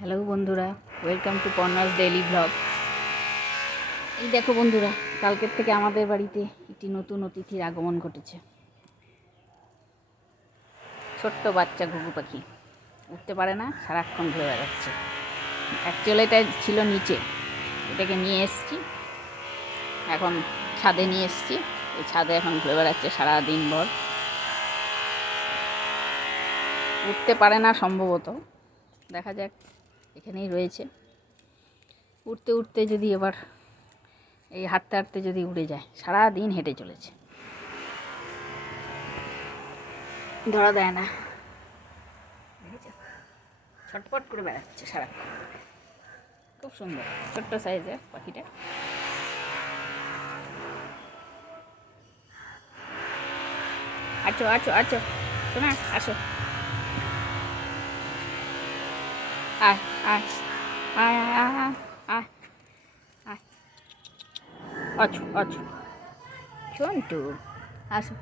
Hello বন্ধুরা, welcome to পর্ণাস daily blog. এই দেখো বন্ধুরা, কালকের থেকে আমাদের বাড়িতে একটি নতুন অতিথির আগমন ঘটেছে। ছোট্ট বাচ্চা ঘুঘু পাখি, উঠতে পারে না, সারাক্ষণ ঘুরে বেড়াচ্ছে। অ্যাকচুয়ালি এটা ছিল নিচে, এটাকে নিয়ে এসেছি, এখন ছাদে নিয়ে এসেছি। এই ছাদে এখন ঘুরে বেড়াচ্ছে সারাদিন ভর। উঠতে পারে না সম্ভবত, দেখা যাক, এখানেই রয়েছে। উঠতে উঠতে যদি এবার এই হাঁটতে হাঁটতে যদি উড়ে যায়, সারাদিন হেঁটে চলেছে, ধরা দেয় না, ছটপট করে বেড়াচ্ছে সারাক্ষণ। খুব সুন্দর ছোট্ট সাইজের পাখিটা। আছো আছো আছো, শোনা, আসো, আয় আয় আয় আয় আয় আয় আয়, আছো আছো, শোনটু, আসো।